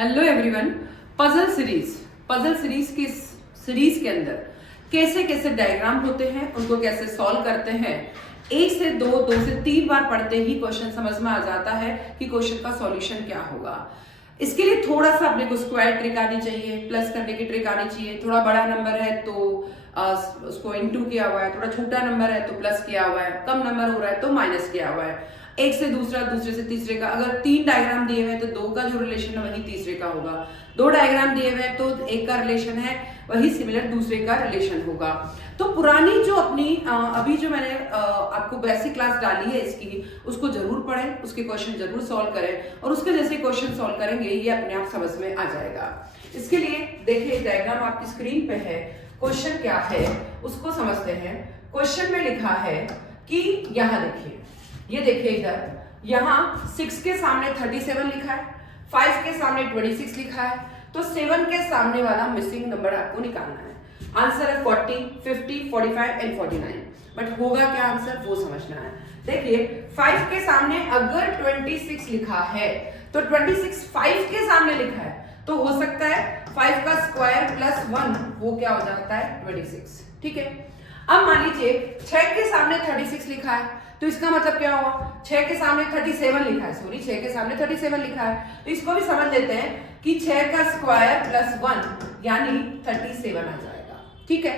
Hello everyone. Puzzle series की series के अंदर कैसे कैसे डायग्राम होते हैं, उनको कैसे सॉल्व करते हैं, एक से दो से तीन बार पढ़ते ही क्वेश्चन समझ में आ जाता है कि क्वेश्चन का सॉल्यूशन क्या होगा। इसके लिए थोड़ा सा अपने को स्क्वायर ट्रिक आनी चाहिए, प्लस करने की ट्रिक आनी चाहिए। थोड़ा बड़ा नंबर है तो उसको इनटू किया हुआ है, थोड़ा छोटा नंबर है तो प्लस किया हुआ है, कम नंबर हो रहा है तो माइनस किया हुआ है। एक से दूसरा, दूसरे से तीसरे का, अगर तीन डायग्राम दिए हुए हैं तो दो का जो रिलेशन है वही तीसरे का होगा। दो डायग्राम दिए हुए हैं तो एक का रिलेशन है वही सिमिलर दूसरे का रिलेशन होगा। तो पुरानी जो अपनी अभी जो मैंने आपको बेसिक क्लास डाली है इसकी, उसको जरूर पढ़ें, उसके क्वेश्चन जरूर सॉल्व करें और उसके जैसे क्वेश्चन सॉल्व करेंगे ये अपने आप समझ में आ जाएगा। इसके लिए देखिए डायग्राम आपकी स्क्रीन पे है, क्वेश्चन क्या है उसको समझते हैं। क्वेश्चन में लिखा है कि यहाँ देखिए, ये देखिए इधर, यहाँ 6 के सामने 37 लिखा है, 5 के सामने 26 लिखा है, तो 7 के सामने वाला मिसिंग नंबर आपको निकालना है। आंसर है 40, 50, 45 एंड 49। बट होगा क्या आंसर वो समझना है। देखिए 5 के सामने अगर 26 लिखा है तो 26 5 के सामने लिखा है तो हो सकता है 5 का स्क्वायर प्लस 1 वो क्या हो जाता है 26। ठीक है। अब मान लीजिए 6 के सामने 36 लिखा है तो इसका मतलब क्या हुआ, 6 के सामने 37 लिखा है, सॉरी 6 के सामने 37 लिखा है तो इसको भी समझ लेते हैं कि 6 का स्क्वायर प्लस 1 यानी 37 आ जाएगा। ठीक है,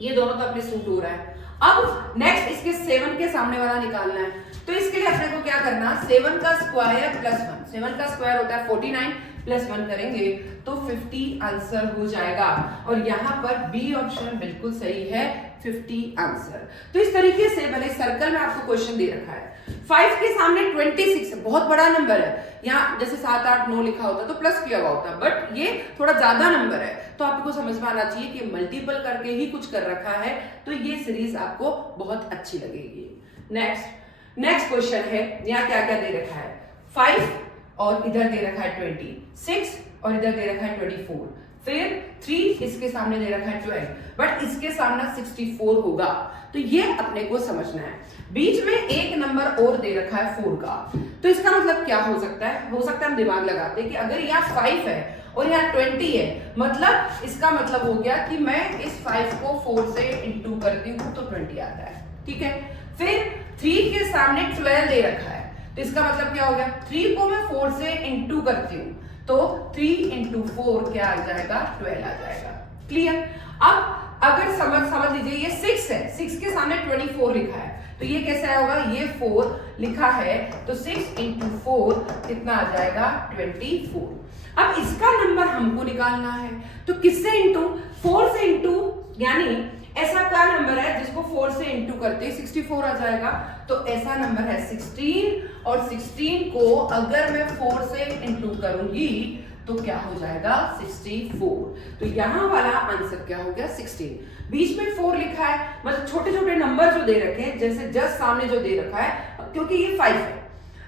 ये दोनों तो अपने सूट हो रहा है। अब नेक्स्ट इसके 7 के सामने वाला निकालना है, तो इसके लिए अपने को क्या करना, 7 का स्क्वायर प्लस 1, 7 का स्क्वायर होता है 49 प्लस 1 करेंगे तो 50 आंसर हो जाएगा। और यहाँ पर बी ऑप्शन बिल्कुल सही है, 50 आंसर। तो इस तरीके से भले सर्कल में आपको क्वेश्चन दे रखा है, 5 के सामने 26 है, बहुत बड़ा नंबर है, यहाँ जैसे 7, 8, 9 लिखा होता तो प्लस किया हुआ होता, बट ये थोड़ा ज्यादा नंबर है तो आपको समझ में आना चाहिए कि मल्टीपल करके ही कुछ कर रखा है, तो ये सीरीज आपको बहुत अच्छी लगेगी। नेक्स्ट क्वेश्चन है, यहाँ क्या क्या दे रखा है, 5 और इधर दे रखा है 26 और इधर दे रखा है 24, फिर 3 इसके सामने दे रखा है 12, बट इसके सामने 64 होगा, तो ये अपने को समझना है। बीच में एक नंबर और दे रखा है 4 का, तो इसका मतलब क्या हो सकता है, हम दिमाग लगाते हैं कि अगर यहाँ 5 है और यहाँ 20 है, मतलब इसका मतलब हो गया कि मैं इस 5 को 4 से इंटू करती हूँ तो 20 आता है। ठीक है, फिर 3 के सामने 12 दे रखा है तो इसका मतलब क्या हो गया, 3 को मैं 4 से इंटू करती हूँ तो 3 इंटू 4 क्या आ जाएगा, 12 आ जाएगा। क्लियर। अब अगर समझ लीजिए ये 6 है, 6 के सामने 24 लिखा है तो ये कैसा होगा, ये 4 लिखा है तो 6 इंटू 4 कितना आ जाएगा, 24। अब इसका नंबर हमको निकालना है तो किससे इंटू, 4 से इंटू, यानी ऐसा क्या नंबर है जिसको 4 से इंटू करते ही 64 आ जाएगा, तो ऐसा नंबर है 16 और 16 को अगर मैं 4 से इंटू करूंगी तो क्या हो जाएगा, 64। तो यहाँ वाला आंसर क्या हो गया, 16। बीच में 4 लिखा है, मतलब छोटे छोटे नंबर जो दे रखे हैं, जैसे जस्ट सामने जो दे रखा है, क्योंकि ये 5 है,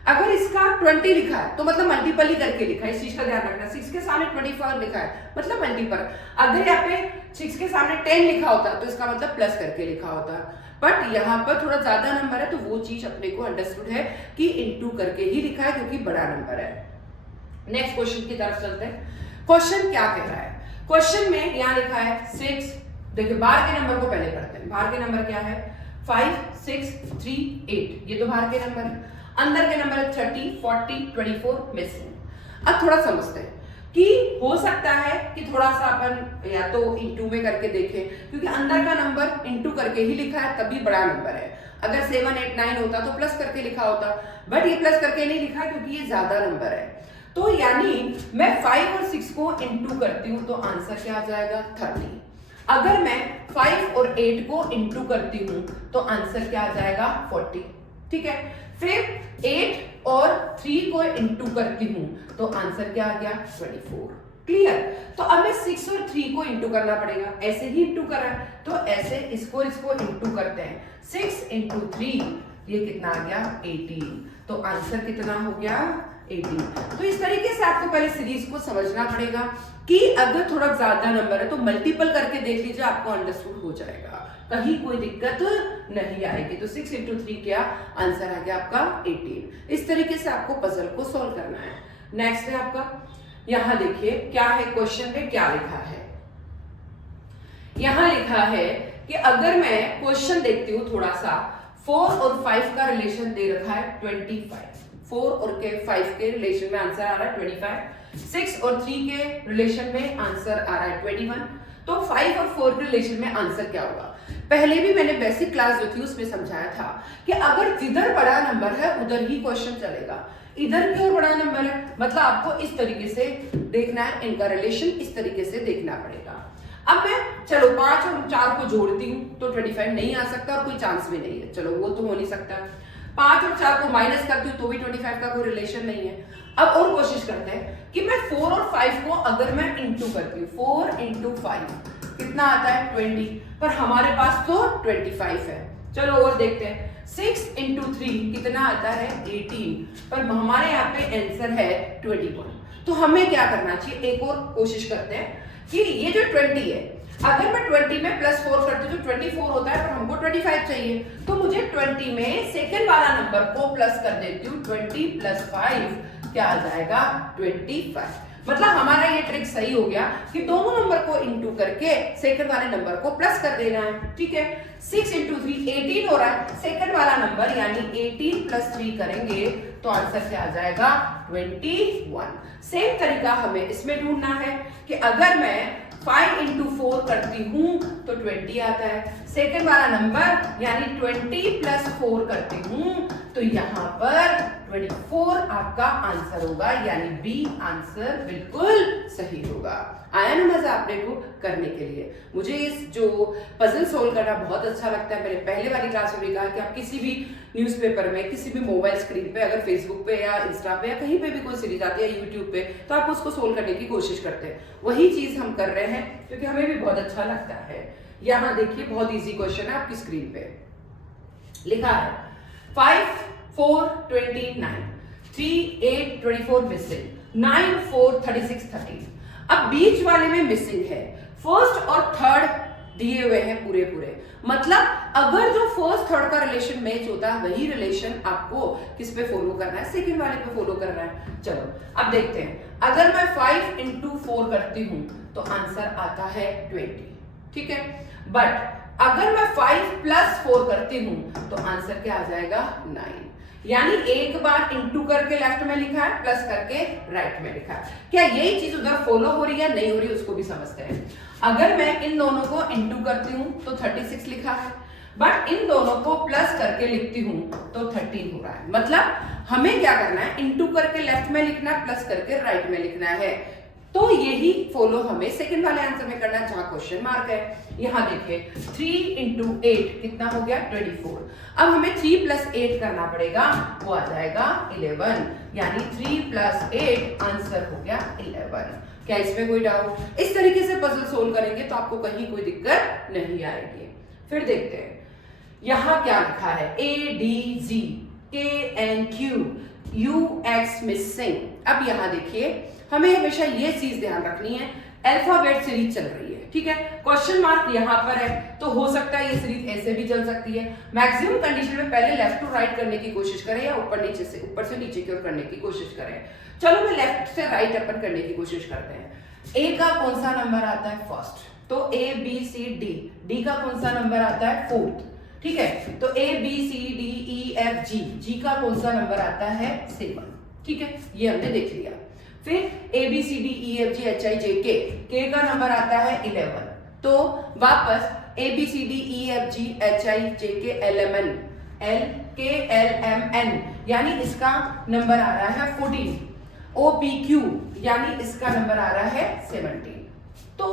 अगर इसका 20 लिखा है तो मतलब मल्टीपल ही करके लिखा है, इस चीज का ध्यान रखना। 6 के सामने 24 लिखा है मतलब मल्टीपल, अगर यहाँ पे 6 के सामने 10 लिखा होता तो इसका मतलब प्लस करके लिखा होता, बट यहाँ पर थोड़ा ज्यादा नंबर है तो वो चीज अपने को अंडरस्टूड है कि इंटू करके ही लिखा है क्योंकि बड़ा नंबर है। नेक्स्ट क्वेश्चन की तरफ चलते हैं। क्वेश्चन क्या कह रहा है, क्वेश्चन में यहाँ लिखा है 6, देखिए बाहर के नंबर को पहले पढ़ते हैं। बाहर के नंबर क्या है, 5, 6, 3, 8, ये तो बाहर के नंबर है। अंदर के नंबर है 30, 40, 24 मिसिंग। अब थोड़ा समझते हैं कि हो सकता है कि थोड़ा सा अपन या तो इंटू में करके देखें, क्योंकि अंदर का नंबर इंटू करके ही लिखा है तभी बड़ा नंबर है। अगर 7, 8, 9 होता तो प्लस करके लिखा होता, बट ये प्लस करके नहीं लिखा क्योंकि ये ज्यादा नंबर है। तो यानी मैं 5 और 6 को इंटू करती हूँ तो आंसर क्या आ जाएगा, 30। अगर मैं 5 और 8 को इंटू करती हूँ तो आंसर क्या आ जाएगा, 40। ठीक है, फिर 8 और 3 को इंटू करती हूँ तो आंसर क्या आ गया, 24। क्लियर। तो अब मैं 6 और 3 को इंटू करना पड़ेगा, ऐसे ही इंटू कर रहा है तो ऐसे इसको इंटू करते हैं, 6 इंटू 3 ये कितना आ गया, 18। तो आंसर कितना हो गया, 18। तो इस तरीके से आपको पहले सीरीज को समझना पड़ेगा कि अगर थोड़ा ज्यादा नंबर है तो मल्टीपल करके देख लीजिए, आपको अंडरस्टूड हो जाएगा, कहीं कोई दिक्कत नहीं आएगी। तो 6 इंटू 3 क्या आंसर आ गया आपका, 18। इस तरीके से आपको पजल को सॉल्व करना है। नेक्स्ट है आपका यहां देखिए क्या है क्वेश्चन में, क्या लिखा है। यहां लिखा है कि अगर मैं क्वेश्चन देखती हूं थोड़ा सा, 4 और 5 का रिलेशन दे रखा है 25, 4 और 5 के रिलेशन में आंसर आ रहा है 25, 6 और 3 के रिलेशन में आंसर आ रहा है 21। तो 5 और 4 के रिलेशन में आंसर क्या होगा? पहले भी मैंने बेसिक क्लास जो थी उसमें समझाया था कि अगर जिधर बड़ा नंबर है उधर ही क्वेश्चन चलेगा। इधर की ओर बड़ा नंबर है मतलब आपको इस तरीके से देखना है, इनका रिलेशन इस तरीके से देखना पड़ेगा। अब मैं चलो 5 और 4 को जोड़ती हूँ तो 25 नहीं आ सकता और कोई चांस भी नहीं है, चलो वो तो हो नहीं सकता। 5 और 4 को माइनस करती हूँ तो भी 25 का कोई रिलेशन नहीं है। अब और कोशिश करते हैं कि मैं 4 और 5 को अगर मैं इंटू करती हूँ, 4 इंटू 5 कितना आता है 20, पर हमारे पास तो 25 है। चलो और देखते हैं, 6 इंटू 3 कितना आता है 18, पर हमारे यहाँ पे आंसर है 21। तो हमें क्या करना चाहिए, एक और कोशिश करते हैं कि ये जो 20 है, अगर मैं 20 में प्लस 4 करती हूँ तो 24 होता है, पर हमको 25 चाहिए। तो मुझे 20 में सेकंड वाला नंबर को प्लस कर देती हूँ, 20 प्लस 5 क्या आ जाएगा 25। मतलब हमारा ये ट्रिक सही हो गया कि दोनों नंबर को इंटू करके सेकंड वाले नंबर को प्लस कर देना है। ठीक है, 6 इंटू 3 18 हो रहा है, सेकंड वाला नंबर यानी 18 प्लस 3 करेंगे तो आंसर क्या आ जाएगा 21। सेम तरीका हमें इसमें ढूंढना है कि अगर मैं 5 इंटू 4 करती हूं तो 20 आता है, सेकंड वाला नंबर यानी 20 प्लस 4 करती हूं तो यहां पर 24 आपका आंसर होगा, यानी बी आंसर बिल्कुल सही होगा। आया ना मजा आप देखो करने के लिए। मुझे इस जो पजल सोल्व करना बहुत अच्छा लगता है। मैंने पहले वाली क्लास में भी कहा कि आप किसी भी न्यूज़पेपर में, किसी भी मोबाइल स्क्रीन पे, अगर फेसबुक पे या इंस्टा पे या कहीं पे भी कोई सीरीज आती है यूट्यूब पे, तो आप उसको सोल्व करने की कोशिश करते हैं। वही चीज हम कर रहे हैं क्योंकि हमें भी बहुत अच्छा लगता है। यहाँ देखिए बहुत ईजी क्वेश्चन है आपकी स्क्रीन पे, लिखा है 5 4 29, 3 8 24 मिसिंग, 9 4 36 13। अब बीच वाले में मिसिंग है, फर्स्ट और थर्ड दिए हुए हैं पूरे पूरे। मतलब अगर जो फर्स्ट थर्ड का रिलेशन मैच होता है वही रिलेशन आपको किस पे फॉलो करना है, सेकंड वाले पे फॉलो करना है। चलो अब देखते हैं, अगर मैं 5 इंटू 4 करती हूं तो आंसर आता है 20। ठीक है, बट अगर मैं 5 प्लस 4 करती हूं तो आंसर क्या आ जाएगा 9। यानी एक बार इंटू करके लेफ्ट में लिखा है, प्लस करके राइट में लिखा है। क्या यही चीज उधर फॉलो हो रही है नहीं हो रही उसको भी समझते हैं। अगर मैं इन दोनों को इंटू करती हूं तो 36 लिखा है, बट इन दोनों को प्लस करके लिखती हूं तो 13 हो रहा है। मतलब हमें क्या करना है, इंटू करके लेफ्ट में लिखना है, प्लस करके राइट में लिखना है। तो यही फॉलो हमें सेकंड वाले आंसर में करना है जहां क्वेश्चन मार्क है। यहां देखिए 3 इंटू 8 कितना हो गया 24। अब हमें 3 प्लस 8 करना पड़ेगा, वो आ जाएगा 11, यानी 3 प्लस 8 आंसर हो गया 11। क्या इसमें कोई डाउट? इस तरीके से पजल सोल्व करेंगे तो आपको कहीं कोई दिक्कत नहीं आएगी। फिर देखते हैं यहां क्या लिखा है, ADG KNQ UX मिसिंग। अब यहां देखिए हमें हमेशा ये चीज ध्यान रखनी है, अल्फाबेट सीरीज चल रही है। ठीक है, क्वेश्चन मार्क यहाँ पर है तो हो सकता है ये सीरीज ऐसे भी चल सकती है। मैक्सिमम कंडीशन में पहले लेफ्ट टू राइट करने की कोशिश करें या ऊपर से नीचे की ओर करने की कोशिश करें। चलो मैं लेफ्ट से राइट अपन करने की कोशिश करते हैं। ए का कौन सा नंबर आता है फर्स्ट, तो ABCD। डी का कौन सा नंबर आता है फोर्थ। ठीक है, तो ABCDEFG, जी का कौन सा नंबर आता है 7। ठीक है, ये हमने देख लिया। फिर ABCDEFGHIJK, के का नंबर आता है 11। तो वापस ABCDEFGHIJK LMN, यानी इसका नंबर आ रहा है 14। OPQ यानी इसका नंबर आ रहा है 17। तो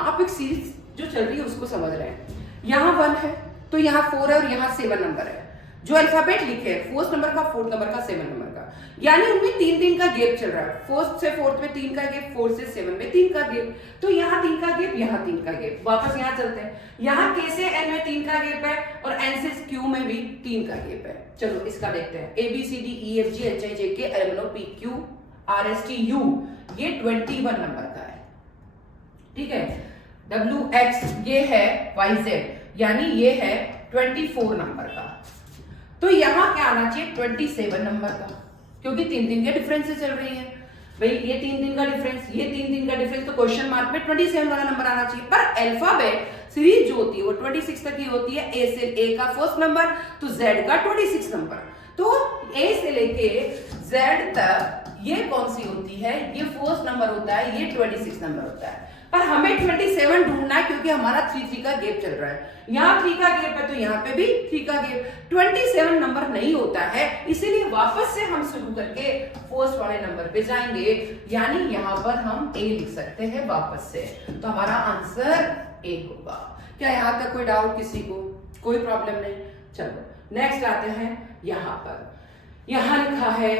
आप एक सीरीज जो चल रही है उसको समझ रहे हैं। यहाँ 1 है तो यहाँ 4 है और यहाँ 7 नंबर है। जो अल्फाबेट लिखे हैं फर्स्ट नंबर का, फोर्थ नंबर का, 7 नंबर का, यानी उनमें 3-3 का गैप चल रहा है। फर्स्ट से फोर्थ में 3 का गैप, फोर्थ से 7 में 3 का गैप। तो यहाँ 3 का गैप, यहाँ 3 का गैप। वापस यहाँ चलते हैं, यहाँ के से एन में 3 का गैप है और एन से क्यू में भी 3 का गैप है। चलो इसका देखते हैं, ABCDEFGHIJK LMNOPQ RSTU, ये 21 नंबर का है। ठीक है, WX ये है YZ, यानी ये है 24 नंबर का। तो यहां क्या आना चाहिए 27 नंबर का, क्योंकि 3-3 के डिफरेंस से चल रही है। भाई ये 3 दिन का डिफरेंस, ये 3 दिन का डिफरेंस, तो क्वेश्चन मार्क में 27 वाला नंबर आना चाहिए। पर अल्फाबेट सीरीज जो होती है वो 26 तक की होती है। ए से ए का फर्स्ट नंबर तो जेड का 26 नंबर, तो ए से लेके जेड तक ये कौन सी होती है, ये फर्स्ट नंबर होता है, ये 26 नंबर होता है। पर हमें 27 ढूंढना है क्योंकि हमारा 3 का गैप चल रहा है, यहाँ 3 का गैप है तो यहाँ पे भी 3 का गैप, 27 नंबर नहीं होता है। इसीलिए वापस से हम शुरू करके फर्स्ट वाले नंबर पे जाएंगे, यानी यहाँ पर हम ए लिख सकते हैं वापस से, तो हमारा आंसर ए होगा। क्या यहाँ तक कोई डाउट किसी को, कोई प्रॉब्लम नहीं? चलो नेक्स्ट आते हैं यहाँ पर। यहाँ लिखा है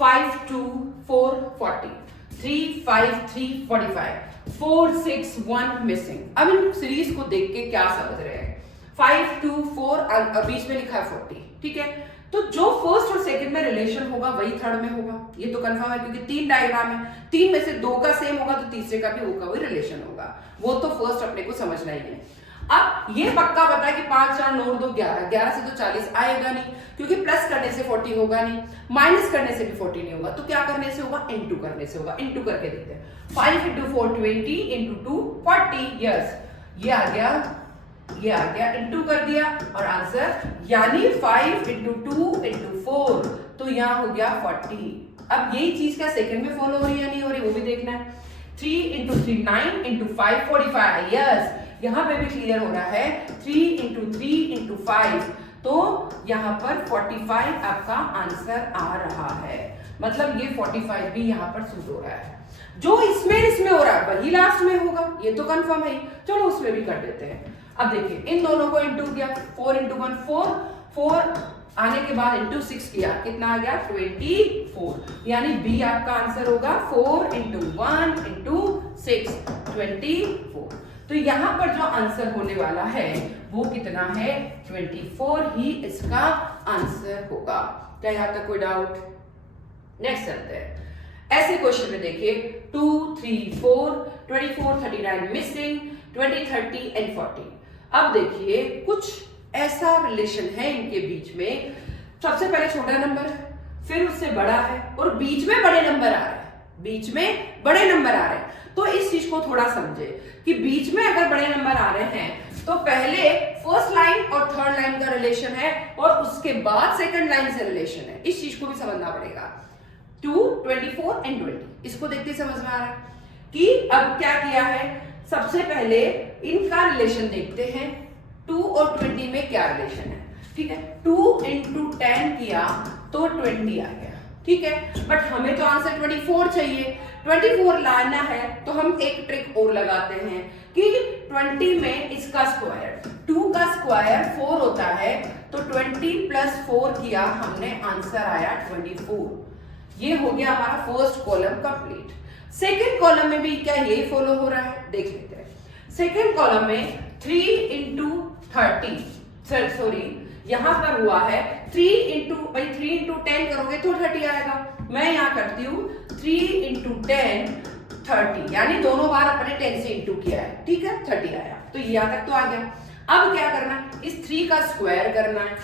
5 2 4 40, 3 5 3 45, 4 6 1 मिसिंग। अब इन सीरीज को देख के क्या समझ रहे हैं? 5 2 4 बीच में लिखा है 40, ठीक है, तो जो फर्स्ट और सेकंड में रिलेशन होगा वही थर्ड में होगा, ये तो कंफर्म है क्योंकि 3 डायग्राम है, 3 में से 2 का सेम होगा तो तीसरे का भी होगा, वही रिलेशन होगा, वो तो फर्स्ट अपने को समझना ही है। अब ये पक्का पता है कि 5 4 9 2 11, 11 से तो 40 आएगा नहीं क्योंकि प्लस करने से 40 होगा नहीं, माइनस करने से भी 40 नहीं होगा, तो क्या करने से होगा? इनटू करने से होगा। इनटू करके देखते हैं, 5 into 4 20 into 2 40, यस ये आ गया, ये आ गया, इनटू कर दिया और आंसर, यानी 5 into 2 into 4, तो यहाँ हो गया 40। अब यही चीज क्या सेकंड में फॉलो हो रही है नहीं हो रही, वो भी देखना है। 3 into 3 9 into 5 45, यस यहाँ पे भी क्लियर हो रहा है, 3 into 3 into 5, तो यहाँ पर 45 आपका आंसर आ रहा है, मतलब ये 45 भी यहाँ पर सूट हो रहा है। जो इसमें हो रहा है वही लास्ट में होगा, ये तो कंफर्म है। चलो उसमें भी कर देते हैं। अब देखिए इन दोनों को इंटू किया, 4 into 1 4, 4 आने के बाद इंटू 6 किया, कितना आ गया? 24, यानी बी आपका आंसर होगा 4 into 1 into 6 24। तो यहाँ पर जो आंसर होने वाला है वो कितना है? 24 ही इसका आंसर होगा। क्या यहाँ तक कोई डाउट? नेक्स्ट चलते हैं। ऐसे क्वेश्चन में देखिए 2 3 4 24 39 मिसिंग, 20 30 एंड 40। अब देखिए कुछ ऐसा रिलेशन है इनके बीच में, सबसे पहले छोटा नंबर है, फिर उससे बड़ा है और बीच में बड़े नंबर आ रहे हैं, बीच में बड़े नंबर आ रहे हैं। तो इस चीज को थोड़ा समझे कि बीच में अगर बड़े नंबर आ रहे हैं तो पहले फर्स्ट लाइन और थर्ड लाइन का रिलेशन है और उसके बाद सेकंड लाइन से रिलेशन है, इस चीज को भी समझना पड़ेगा। 2 24 एंड 20, इसको देखते ही समझ में आ रहा है कि अब क्या किया है। सबसे पहले इनका रिलेशन देखते हैं, 2 और 20 में क्या रिलेशन है, ठीक है। 2 into 10 किया तो 20 आ गया, ठीक है, बट हमें तो आंसर 24 चाहिए। 24 लाना है तो हम एक ट्रिक और लगाते हैं कि 20 में इसका स्क्वायर, 2 का स्क्वायर 4 होता है, तो 20 प्लस 4 किया हमने, आंसर आया 24। ये हो गया हमारा first column complete. Second column में भी क्या यही फॉलो हो रहा है, देख लेते हैं। सेकंड कॉलम में 3 into 30, सॉरी यहां पर हुआ है 3 into 10 करोगे तो 30 आएगा। मैं यहां करती हूं 3 into 10 30, यानी दोनों बार अपने 10 से इंटू किया है, ठीक है, 30 आया, तो यहाँ तक तो आ गया। अब क्या करना है, इस 3 का स्क्वायर करना है।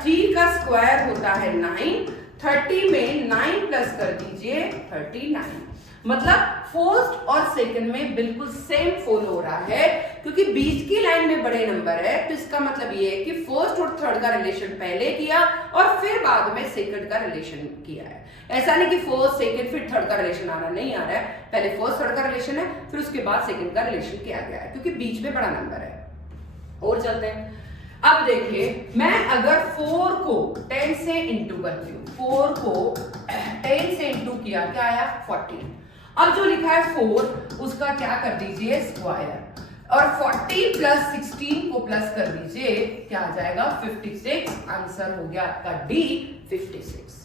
3 का स्क्वायर होता है 9, 30 में 9 प्लस कर दीजिए 39, मतलब फर्स्ट और सेकंड में बिल्कुल सेम फॉलो हो रहा है, क्योंकि बीच की लाइन में बड़े नंबर है, तो इसका मतलब ये है कि फर्स्ट और थर्ड का रिलेशन पहले किया और फिर बाद में सेकंड का रिलेशन किया है। ऐसा नहीं कि फर्स्ट सेकंड फिर थर्ड का रिलेशन आ रहा नहीं आ रहा है, पहले फर्स्ट थर्ड का रिलेशन है, फिर उसके बाद सेकंड का रिलेशन किया गया है, क्योंकि बीच में बड़ा नंबर है। और चलते हैं। अब देखिए मैं अगर 4 को 10 से इंटू करती हूँ, 4 को 10 से इंटू किया, क्या आया? 40। अब जो लिखा है 4 उसका क्या कर दीजिए? स्क्वायर, और 40 प्लस 16 को प्लस कर दीजिए, क्या आ जाएगा? 56। आंसर हो गया आपका डी 56।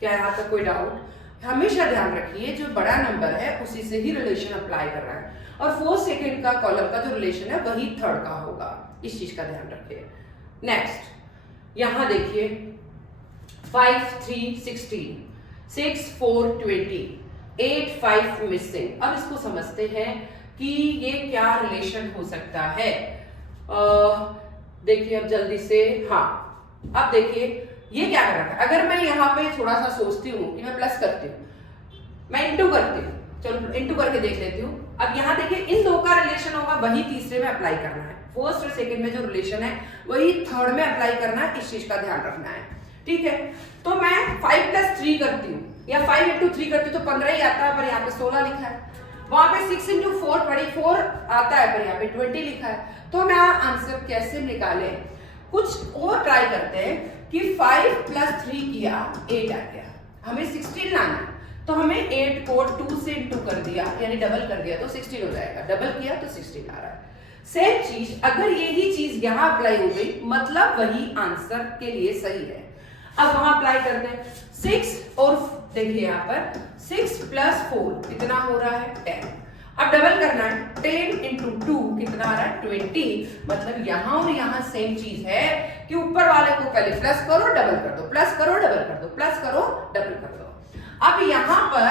क्या यहाँ तक कोई डाउट? हमेशा ध्यान रखिए जो बड़ा नंबर है उसी से ही रिलेशन अप्लाई कर रहा है, और फोर्थ सेकंड का कॉलम का जो रिलेशन है वही थर्ड का होगा, इस चीज का ध्यान रखिए। नेक्स्ट यहां देखिए 5 3 16, 6 4 20, 8 5 मिसिंग। अब इसको समझते हैं कि ये क्या रिलेशन हो सकता है। देखिए अब जल्दी से, हाँ अब देखिए ये क्या कर रखा है। अगर मैं यहाँ पे थोड़ा सा सोचती हूँ कि मैं प्लस करती हूँ, मैं इंटू करती हूँ, चलो इंटू करके देख लेती हूँ। अब यहाँ देखिए इन दो का रिलेशन होगा, वही तीसरे में अप्लाई करना है। फर्स्ट और सेकंड में जो रिलेशन है वही थर्ड में अप्लाई करना है, इस चीज का ध्यान रखना है, ठीक है। तो मैं 5 + 3 करती हूँ या 5 × 3 करती हूँ तो 15 ही आता है, पर यहाँ पे 16 लिखा है। वहां पे 6 × 4 24 आता है, पर यहाँ पे 20 लिखा है। तो मैं आंसर कैसे निकालें? कुछ और ट्राई करते हैं कि 5 + 3 किया 8 आ गया, हमें 16 लाना है, तो हमें 8 को 2 से इंटू कर दिया यानी डबल कर दिया तो 16 हो जाएगा, डबल किया तो 16 आ रहा है। सेम चीज अगर यही चीज यहाँ अप्लाई हो गई मतलब वही आंसर के लिए सही है। अब वहां अप्लाई करते हैं 6 और देखिए यहाँ पर 6 + 4 कितना हो रहा है 10। अब डबल करना है 10 × 2 कितना आ रहा है 20। मतलब यहाँ और यहाँ सेम चीज है कि ऊपर वाले को पहले प्लस करो डबल कर दो, प्लस करो डबल कर दो, प्लस करो डबल कर दो। अब यहाँ पर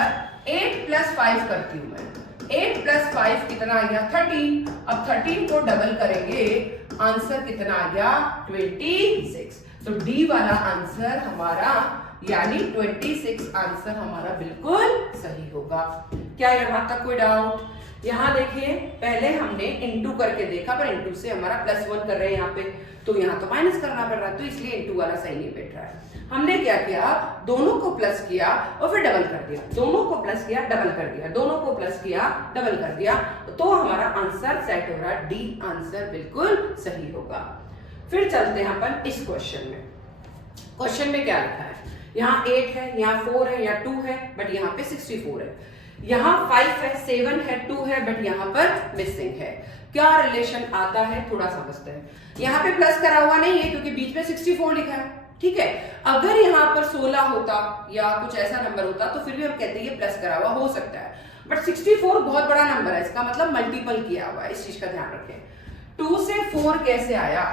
8 + 5 करती हूँ मैं, 8 + 5 कितना आ गया 13। अब 13 को डबल करेंगे आंसर कितना आ गया 26। तो डी वाला आंसर हमारा यानी 26 आंसर हमारा बिल्कुल सही होगा। क्या यहाँ तक कोई डाउट? यहाँ देखिए पहले हमने इंटू करके देखा पर इंटू से हमारा +1 कर रहे हैं यहाँ पे, तो यहाँ तो माइनस करना पड़ रहा है, तो इसलिए इंटू वाला सही नहीं बैठ रहा है। हमने क्या किया, दोनों को प्लस किया और फिर डबल कर दिया, दोनों को प्लस किया डबल कर दिया, दोनों को प्लस किया डबल कर दिया, तो हमारा आंसर सेट हो रहा है, डी आंसर बिल्कुल सही होगा। फिर चलते हैं अपन इस क्वेश्चन में। क्वेश्चन में क्या लिखा है, यहाँ 8 है, यहाँ 4 है, यहाँ 2 है, बट यहाँ पे 64 है, यहाँ 5 है, 7 है, 2 है, बट यहाँ पर मिसिंग है। क्या रिलेशन आता है थोड़ा समझते हैं। यहाँ पे प्लस करा हुआ नहीं है क्योंकि बीच में 64 लिखा है, ठीक है। अगर यहाँ पर 16 होता या कुछ ऐसा नंबर होता तो फिर भी हम कहते हैं ये प्लस करा हुआ हो सकता है, बट 64 बहुत बड़ा नंबर है, इसका मतलब मल्टीपल किया हुआ है, इस चीज का ध्यान रखें। 2 से 4 कैसे आया,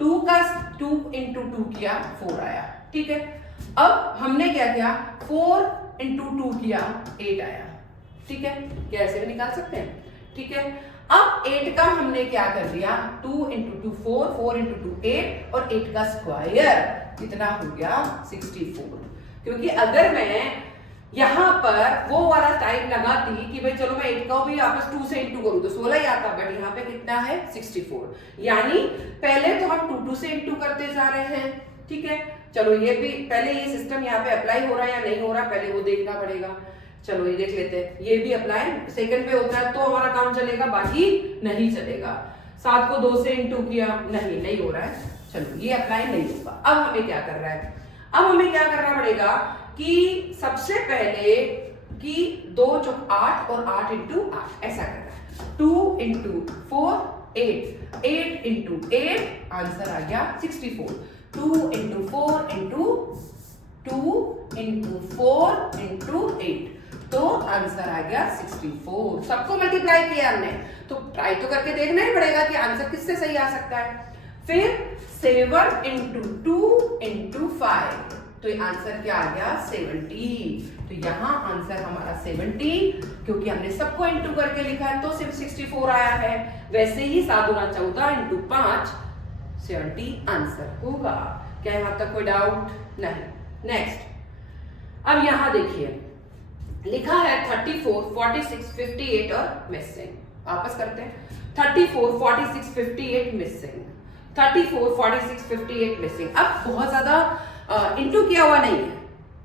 2 का 2 × 2 किया 4 आया, ठीक है। अब हमने क्या किया 4 × 2 किया 8 आया, ठीक है, कैसे भी निकाल सकते हैं, ठीक है। अब 8 का हमने क्या कर दिया 2 × 2 4, 4 × 2 8 और 8 का स्क्वायर कितना हो गया 64। क्योंकि अगर मैं यहाँ पर वो वाला टाइम लगाती कि भाई चलो मैं 8 का भी वापस 2 से इंटू करूँ तो 16 ही आता, बट यहाँ पे कितना है 64। यानी पहले तो हम 2 से इंटू करते जा रहे हैं, ठीक है। चलो ये भी पहले ये सिस्टम यहाँ पे अप्लाई हो रहा है या नहीं हो रहा पहले वो देखना पड़ेगा। चलो ये देख लेते हैं, ये भी अप्लाई सेकंड पे होता है तो हमारा काम चलेगा, बाकी नहीं चलेगा। 7 को 2 से इंटू किया नहीं हो रहा है, चलो ये अप्लाई नहीं होगा। अब हमें क्या कर रहा है, अब हमें क्या करना पड़ेगा कि सबसे पहले कि 2 × 8 और 8 × 8 ऐसा करना है, 2 × 4 8, 8 × 8 आंसर आ गया 64, 2 × 4 × 2 × 4 × 8 तो आंसर आ गया 64। सबको मल्टीप्लाई किया हमने, तो ट्राई तो करके देखना ही पड़ेगा कि आंसर किससे सही आ सकता है। फिर 7 × 2 × 5 तो ये आंसर क्या आ गया 70। तो यहाँ आंसर हमारा 70 क्योंकि हमने सबको इंटू करके लिखा है तो सिर्फ 64 आया है। वैसे ही 7 × 14 × 5 70 आंसर होगा। क्या यहाँ तक कोई डाउट नहीं? नेक्स्ट, अब यहाँ देखिए लिखा है 34 46 58 और मिसिंग। वापस करते हैं 34 46 58 मिसिंग, 34 46 58 मिसिंग। अब बहुत ज्यादा इंटू किया हुआ नहीं है,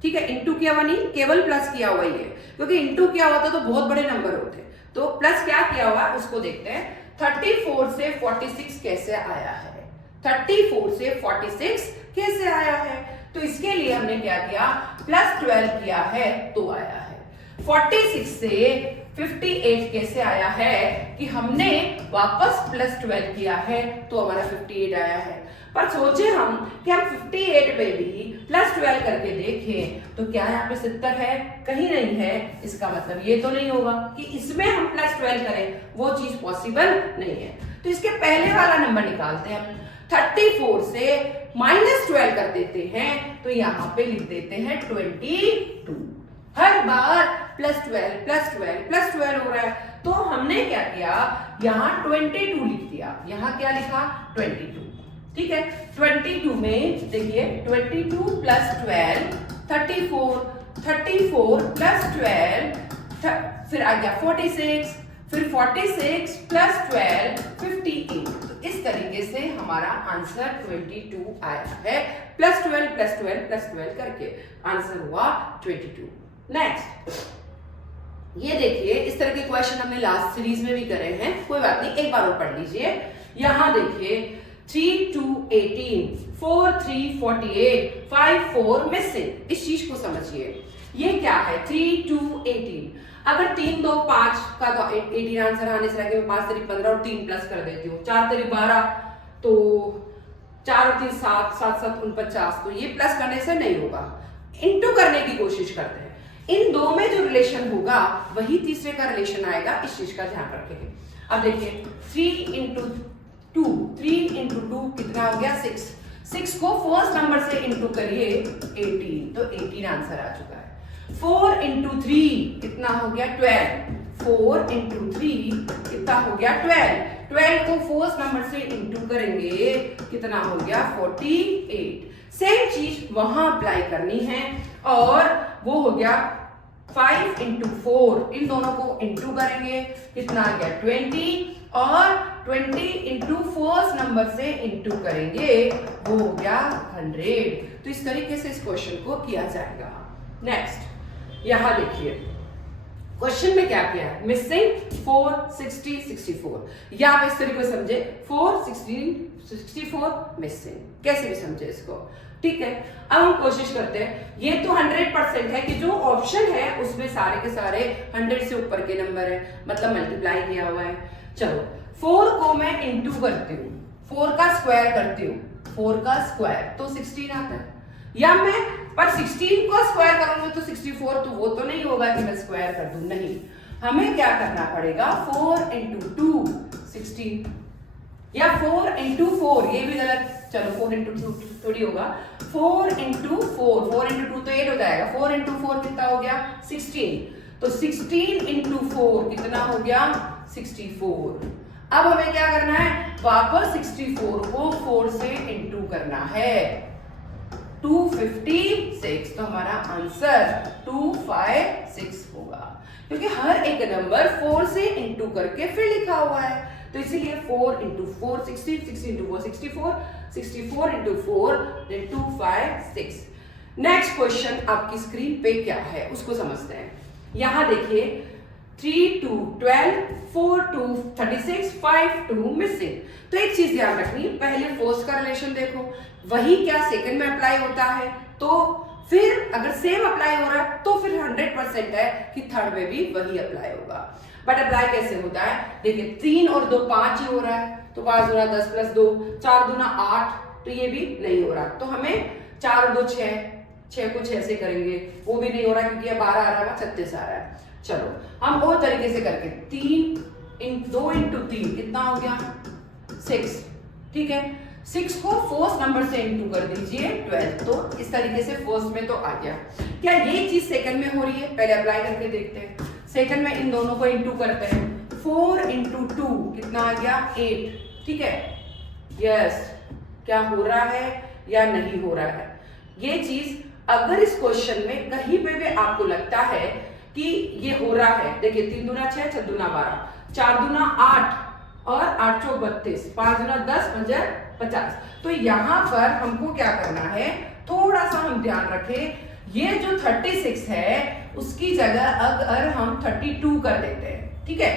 ठीक है, इंटू किया हुआ नहीं, केवल प्लस किया हुआ ही है, क्योंकि इंटू किया हुआ था तो बहुत बड़े नंबर होते। तो प्लस क्या किया हुआ उसको देखते हैं। 34 से 46 कैसे आया है, 34 से 46 कैसे आया है, तो इसके लिए हमने क्या किया +12 किया है तो आया है। 46 से 58 कैसे आया है कि हमने वापस +12 किया है तो हमारा 58 आया है। पर सोचे हम कि हम 58 पे भी +12 करके देखें तो क्या यहाँ पे 70 है, कहीं नहीं है। इसका मतलब ये तो नहीं होगा कि इसमें हम +12 करें, वो चीज पॉसिबल नहीं है। तो इसके पहले वाला नंबर निकालते हैं। 34 से -12 कर देते हैं तो यहाँ पे लिख देते हैं 22। हर बार +12 हो रहा है, तो हमने क्या किया यहाँ 22 लिख दिया। यहाँ क्या लिखा 22, ठीक है। 22 में देखिए 22 + 12 34, 34 प्लस 12, फिर आ गया 46, फिर 46 प्लस 12 58। तो इस तरीके से हमारा आंसर 22 आया है, प्लस 12 प्लस 12 प्लस 12 करके आंसर हुआ 22। नेक्स्ट, ये देखिए इस तरह के क्वेश्चन हमने लास्ट सीरीज में भी करे हैं, कोई बात नहीं, एक बार और पढ़ लीजिए। यहां देखिए 3 2 18, 4 3 48, 5 4 मिसिंग। इस चीज को समझिए, ये क्या है 3 2 18। अगर 3 2 5 का तो 18 आंसर आने से आगे 5 3 15 और 3 प्लस कर देती हूँ, 4 3 12, तो 4 और 3 7, 7 7 49, तो ये प्लस करने से नहीं होगा, इनटू करने की कोशिश करते हैं। इन दो में जो रिलेशन होगा वही तीसरे का रिलेशन आएगा, इस चीज का ध्यान रखेंगे। अब देखिए 3 इंटू 2, 3 इंटू 2 कितना हो गया 6, 6 को फर्स्ट नंबर से इंटू करिए 18, तो 18 आंसर आ चुका है। 4 इंटू 3 कितना हो गया 12, 4 इंटू 3 कितना हो गया 12, 12 को फर्स्ट नंबर से इंटू करेंगे कितना हो गया 48। सेम चीज वहां अप्लाई करनी है, और वो हो गया 5 इंटू 4, इन दोनों को इंटू करेंगे कितना आ गया 20, और 20 इंटू फर्स्ट नंबर से इंटू करेंगे वो हो गया 100। तो इस तरीके से इस क्वेश्चन को किया जाएगा। नेक्स्ट, यहां देखिए क्वेश्चन में क्या किया है, मिसिंग 4 60 64, या आप इस तरीके से समझे 4 16 64 मिसिंग, कैसे भी समझे इसको, ठीक है। अब हम कोशिश करते हैं, ये तो 100% है कि जो ऑप्शन है उसमें सारे के सारे 100 से ऊपर के नंबर है, मतलब मल्टीप्लाई किया हुआ है। चलो 4 को मैं इंटू करती हूँ, 4 का स्क्वायर करती हूँ, 4 का स्क्वायर तो 16 आता है, या मैं पर 16 को स्क्वायर करूंगी तो 64, तो वो तो नहीं होगा कि मैं स्क्वायर कर दूं, नहीं, हमें क्या करना पड़ेगा 4 इंटू 2 16, या 4 इंटू 4, ये भी गलत, चलो 4 इंटू 2 थोड़ी होगा, 4 इंटू 4, 4 इंटू 2 तो 8 हो जाएगा, 4 इंटू 4 कितना हो गया 16, तो 16 इंटू 4 कितना हो गया 64। अब हमें क्या करना है, वापस 64 को 4 से इंटू करना है, 256, तो हमारा आंसर 256 होगा, क्योंकि हर एक नंबर 4 से इंटू करके फिर लिखा हुआ है, तो इसीलिए 4 into 4 60, 60 into 4 64, 64 into 4 then 256। Next question आपकी स्क्रीन पे क्या है उसको समझते हैं। यहां देखिए 3 2 12, 4 2 36, 5 2 मिसिंग। तो एक चीज ध्यान रखनी, पहले फर्स्ट का रिलेशन देखो, वही क्या सेकंड में अप्लाई होता है, तो फिर अगर सेम अप्लाई हो रहा है तो फिर 100% है कि थर्ड में भी वही अप्लाई होगा। बट अप्लाई कैसे होता है, देखिए 3 और 2 5 ही हो रहा है, तो 5 दूना 10 प्लस 2, 4 दूना 8, तो ये भी नहीं हो रहा, तो हमें 4 और 2 6, 6 को 6 से करेंगे, वो भी नहीं हो रहा क्योंकि 12 आ रहा है, 36 आ रहा है। चलो हम और तरीके से करके 2 इंटू 3 कितना हो गया 6, ठीक है, 6 को फर्स्ट नंबर से इंटू कर दीजिए 12, तो इस तरीके से फर्स्ट में तो आ गया। क्या ये चीज सेकंड में हो रही है, पहले अप्लाई करके देखते हैं। सेकंड में इन दोनों को इंटू करते हैं, 4 इंटू 2 कितना आ गया 8, ठीक है, यस, क्या हो रहा है या नहीं हो रहा है, ये चीज अगर इस क्वेश्चन में कहीं पे भी आपको लगता है कि ये हो रहा है, देखिए 3 दूना 6, 6 दूना 12, 4 दूना 8 और 8 चौक 32, 5 दूना 10, 5 50, तो यहां पर हमको क्या करना है, थोड़ा सा हम ध्यान रखें, ये जो 36 है उसकी जगह अगर हम 32 कर देते हैं, ठीक है,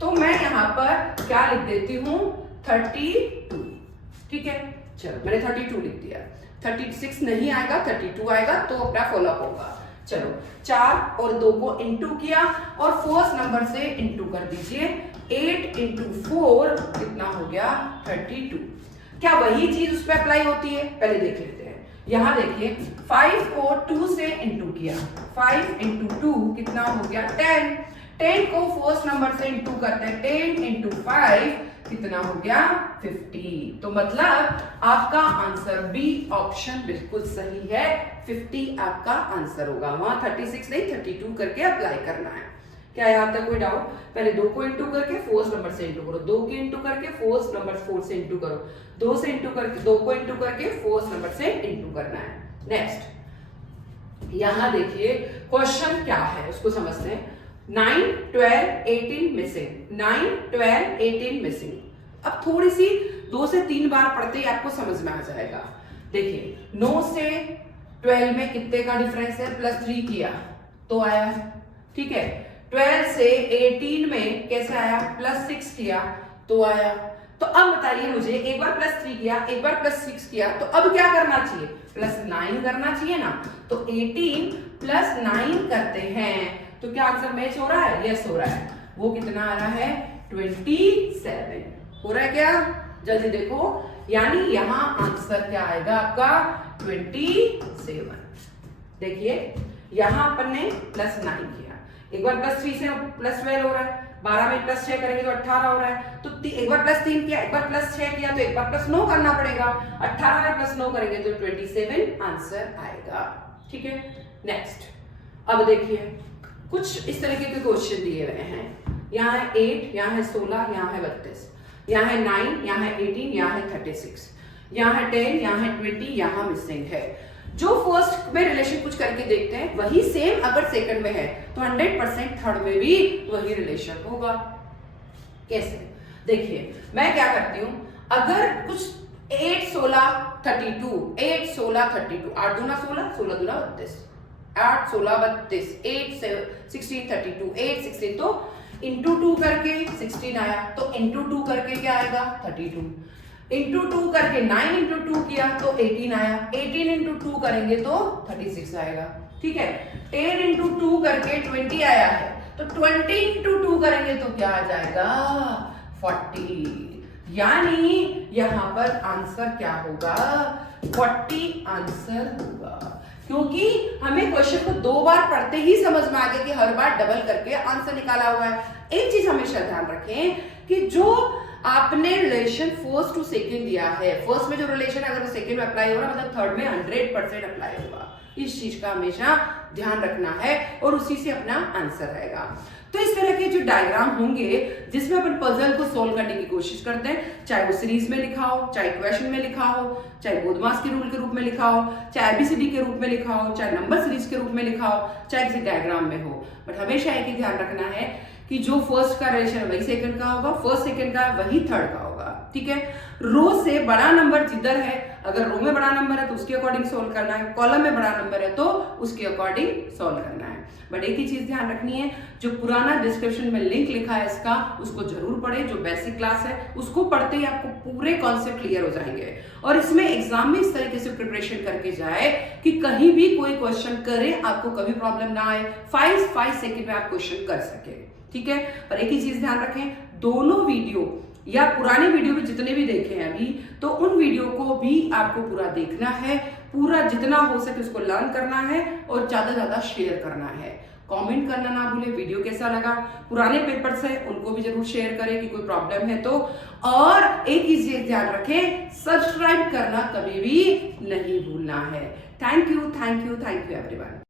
तो मैं यहां पर क्या लिख देती हूं 32, ठीक है, चलो मैंने 32 लिख दिया, 36 नहीं आएगा 32 आएगा, तो अपना फॉलोअप होगा। चलो 4 और 2 को इंटू किया और फर्स्ट नंबर से इंटू कर दीजिए, 8 इंटू 4 कितना हो गया 32। क्या वही चीज उस पर अप्लाई होती है, पहले देख लेते हैं। यहां देखिए 5 को 2 से इंटू किया, 5 इंटू 2 कितना हो गया 10, 10 को फर्स्ट नंबर से इंटू करते हैं, 10 इंटू 5 कितना हो गया 50, तो मतलब आपका आंसर बी ऑप्शन बिल्कुल सही है, 50 आपका आंसर होगा, वहां 36 नहीं 32 करके अप्लाई करना है। क्या यहां तक कोई डाउट, पहले 2 को इंटू करके फर्स्ट नंबर से इंटू करो, 2 के इंटू करके फर्स्ट नंबर 4 से इंटू करो, 2 से इंटू करके 2 को इंटू करके फर्स्ट नंबर से इंटू करना है। नेक्स्ट यहां देखिए क्वेश्चन क्या है उसको समझते हैं। 9, 12, 18 मिसिंग, 9, 12, 18 मिसिंग। अब थोड़ी सी 2 से 3 बार पढ़ते ही आपको समझ में आ जाएगा। देखिए 9 से 12 में कितने का डिफरेंस है, +3 किया तो आया, ठीक है। 12 से 18 में कैसे आया, +6 किया तो आया। तो अब बताइए मुझे, एक बार +3 किया, एक बार +6 किया, तो अब क्या करना चाहिए, +9 करना चाहिए ना। तो 18 + 9 करते हैं तो क्या आंसर मैच हो रहा है, यस हो रहा है। वो कितना आ रहा है, 27 हो रहा है क्या, जल्दी देखो। यानी यहां आंसर क्या आएगा आपका, 27। देखिए यहां अपन ने +9 किया, एक बार +3 से +12 हो रहा है, 12 में +6 करेंगे तो 18 हो रहा है। तो एक बार +3 किया, एक बार +6 किया, तो एक बार +9 करना पड़ेगा। 18 में +9 करेंगे तो 27 आंसर आएगा, ठीक है। नेक्स्ट, अब देखिए कुछ इस तरीके के क्वेश्चन दिए गए हैं। यहाँ है 8, यहाँ है 16, यहाँ है 32, यहाँ है 9, यहाँ है 18, यहाँ है 36, यहाँ है 10, यहाँ है 20, यहाँ मिसिंग है। जो फर्स्ट में रिलेशन कुछ करके देखते हैं वही सेम अगर सेकंड में है तो 100% थर्ड में भी वही रिलेशन होगा। कैसे, देखिए मैं क्या करती हूं, अगर कुछ 8, 16, 32, 8, 16, 32, 8 दूना 16, 16 दूना 32, 8, 16, 32, 8, 16, 32, 8, 16, तो इंटू 2 करके 16 आया, तो इंटू 2 करके क्या आएगा, 32, इंटू 2 करके 9 इंटू 2 किया तो 18 आया, 18 इंटू 2 करेंगे तो 36 आएगा, ठीक है। 10 इंटू 2 करके 20 आया है, तो 20 इंटू 2 करेंगे तो क्या आ जाएगा, 40। यानी यहां पर आंसर क्या होगा, 40 आंसर होगा। क्योंकि हमें क्वेश्चन को 2 बार पढ़ते ही समझ में आ गया कि हर बार डबल करके आंसर निकाला हुआ है। एक चीज हमेशा ध्यान रखें कि जो आपने रिलेशन फर्स्ट टू सेकंड दिया है, फर्स्ट में जो रिलेशन अगर वो सेकंड में अप्लाई हो रहा है मतलब थर्ड में 100% अप्लाई होगा। इस चीज का हमेशा ध्यान रखना है और उसी से अपना आंसर आएगा। तो इस तरह के जो डायग्राम होंगे जिसमें अपन पजल को सोल्व करने की कोशिश करते हैं, चाहे वो सीरीज में लिखा हो, चाहे इक्वेशन में लिखा हो, चाहे बोधमास के रूल के रूप में लिखा हो, चाहे एबीसीडी के रूप में लिखा हो, चाहे नंबर सीरीज के रूप में लिखा हो, चाहे किसी डायग्राम में हो, बट हमेशा एक ही ध्यान रखना है कि जो फर्स्ट का रिलेशन वही सेकंड का होगा, फर्स्ट सेकंड का वही थर्ड का होगा, ठीक है। रो से बड़ा नंबर जिधर है, अगर रो में बड़ा नंबर है तो उसके अकॉर्डिंग सोल्व करना है, कॉलम में बड़ा नंबर है तो उसके अकॉर्डिंग सोल्व करना है। बट एक ही चीज ध्यान रखनी है, जो पुराना डिस्क्रिप्शन में लिंक लिखा है इसका उसको जरूर पढ़े, जो बेसिक क्लास है उसको पढ़ते ही आपको पूरे कॉन्सेप्ट क्लियर हो जाएंगे। और इसमें एग्जाम में इस तरीके से प्रिपरेशन करके जाए कि कहीं भी कोई क्वेश्चन करे आपको कभी प्रॉब्लम ना आए, 5 सेकेंड में आप क्वेश्चन कर सके, ठीक है। पर एक ही चीज ध्यान रखें, दोनों वीडियो या पुराने वीडियो भी जितने भी देखे हैं अभी, तो उन वीडियो को भी आपको पूरा देखना है, पूरा जितना हो सके उसको लर्न करना है और ज्यादा ज्यादा शेयर करना है। कमेंट करना ना भूले, वीडियो कैसा लगा, पुराने पेपर्स है उनको भी जरूर शेयर करें कि कोई प्रॉब्लम है तो। और एक ही चीज ध्यान रखें, सब्सक्राइब करना कभी भी नहीं भूलना है। Thank you everyone.